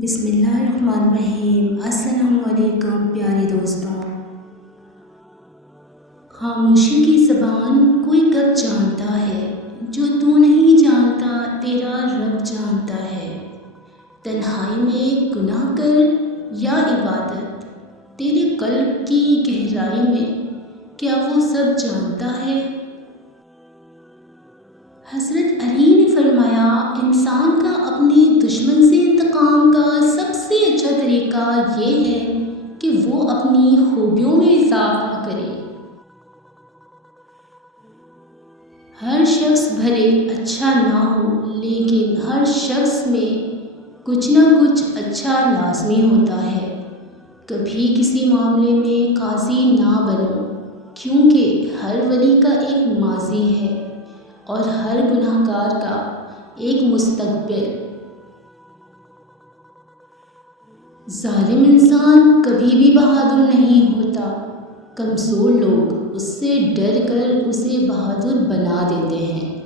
بسم اللہ الرحمن الرحیم۔ السلام علیکم پیارے دوستوں۔ خاموشی کی زبان کوئی کب جانتا ہے، جو تو نہیں جانتا تیرا رب جانتا ہے۔ تنہائی میں گناہ کر یا عبادت، تیرے قلب کی گہرائی میں کیا وہ سب جانتا ہے؟ حضرت علی نے فرمایا، انسان کا اپنے دشمن سے انتقام کا سب سے اچھا طریقہ یہ ہے کہ وہ اپنی خوبیوں میں اضافہ کرے۔ ہر شخص بھلے اچھا نہ ہو، لیکن ہر شخص میں کچھ نہ کچھ اچھا لازمی ہوتا ہے۔ کبھی کسی معاملے میں قاضی نہ بنو، کیونکہ ہر ولی کا ایک ماضی ہے اور ہر گناہ گار کا ایک مستقبل۔ ظالم انسان کبھی بھی بہادر نہیں ہوتا، کمزور لوگ اس سے ڈر کر اسے بہادر بنا دیتے ہیں۔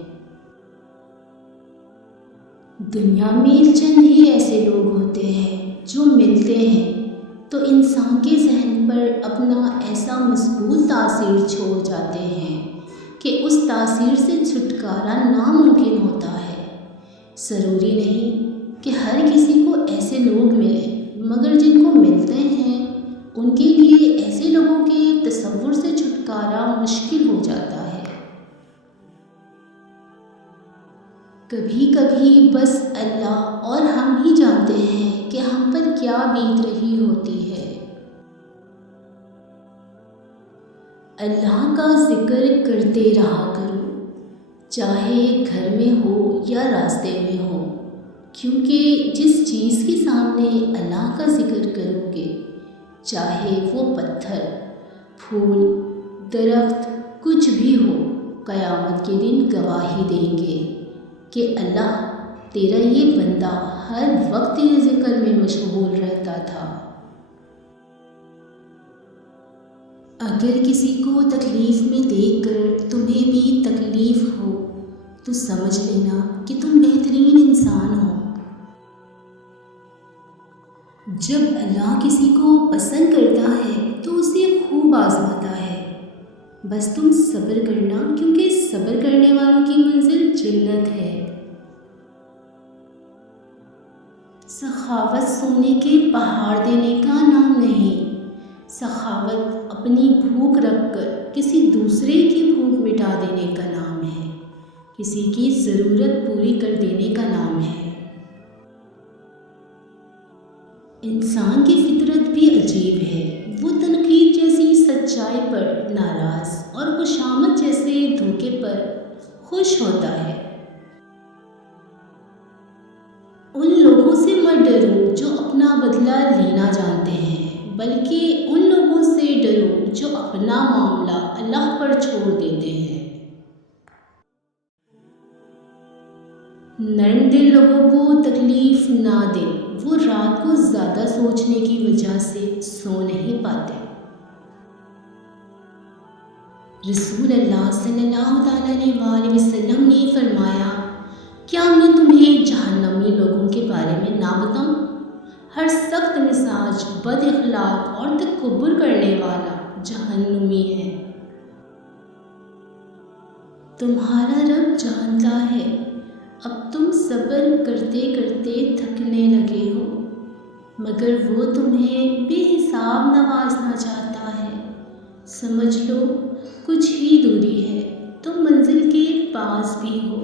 دنیا میں چند ہی ایسے لوگ ہوتے ہیں جو ملتے ہیں تو انسان کے ذہن پر اپنا ایسا مضبوط تاثر چھوڑ جاتے ہیں کہ اس تاثیر سے چھٹکارا ناممکن ہوتا ہے۔ ضروری نہیں کہ ہر کسی کو ایسے لوگ ملیں، مگر جن کو ملتے ہیں ان کے لیے ایسے لوگوں کے تصور سے چھٹکارا مشکل ہو جاتا ہے۔ کبھی کبھی بس اللہ اور ہم ہی جانتے ہیں کہ ہم پر کیا بیت رہی ہوتی ہے۔ اللہ کا ذکر کرتے رہا کرو، چاہے گھر میں ہو یا راستے میں ہو، کیونکہ جس چیز کے سامنے اللہ کا ذکر کرو گے، چاہے وہ پتھر، پھول، درخت، کچھ بھی ہو، قیامت کے دن گواہی دیں گے کہ اللہ تیرا یہ بندہ ہر وقت تیرے ذکر میں مشغول رہتا تھا۔ اگر کسی کو تکلیف میں دیکھ کر تمہیں بھی تکلیف ہو تو سمجھ لینا کہ تم بہترین انسان ہو۔ جب اللہ کسی کو پسند کرتا ہے تو اسے خوب آزماتا ہے۔ بس تم صبر کرنا، کیونکہ صبر کرنے والوں کی منزل جنت ہے۔ سخاوت سونے کے پہاڑ دینے کا نام نہیں، سخاوت اپنی بھوک رکھ کر کسی دوسرے کی بھوک مٹا دینے کا نام ہے، کسی کی ضرورت پوری کر دینے کا نام ہے۔ انسان کی فطرت بھی عجیب ہے، وہ تنقید جیسی سچائی پر ناراض اور خوشامد جیسے دھوکے پر خوش ہوتا ہے۔ ان لوگوں سے مت ڈرو جو اپنا بدلہ لینا جانتے ہیں، بلکہ ان لوگوں سے ڈرو جو اپنا معاملہ اللہ پر چھوڑ دیتے ہیں۔ نرم دل لوگوں کو تکلیف نہ دے، وہ رات کو زیادہ سوچنے کی وجہ سے سو نہیں پاتے۔ رسول اللہ صلی اللہ علیہ وآلہ وسلم نے فرمایا، کیا میں تمہیں جہنمی لوگوں کے بارے میں نہ بتاؤں؟ ہر سخت مزاج، بد اخلاق اور تکبر کرنے والا جہنمی ہے۔ تمہارا رب جانتا ہے اب تم صبر کرتے کرتے تھکنے لگے ہو، مگر وہ تمہیں بے حساب نوازنا چاہتا ہے۔ سمجھ لو کچھ ہی دوری ہے، تم منزل کے پاس بھی ہو۔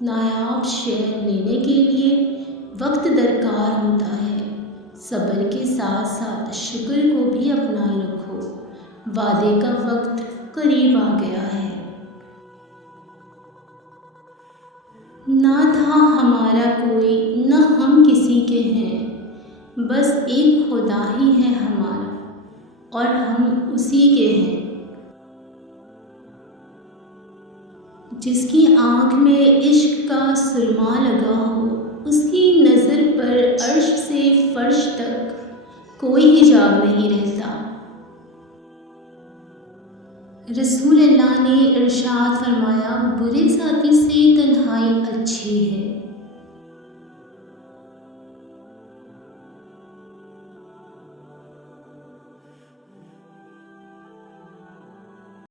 نایاب شے لینے کے لیے وقت درکار ہوتا ہے، صبر کے ساتھ ساتھ شکر کو بھی اپنائے رکھو، وعدے کا وقت قریب آ گیا ہے۔ نہ تھا ہمارا کوئی، نہ ہم کسی کے ہیں، بس ایک خدا ہی ہے ہمارا اور ہم اسی کے ہیں۔ جس کی آنکھ میں عشق کا سرما لگا ہو، اس کی نظر پر عرش سے فرش تک کوئی حجاب نہیں رہتا۔ رسول اللہ نے ارشاد فرمایا، برے ساتھی سے تنہائی اچھی ہے،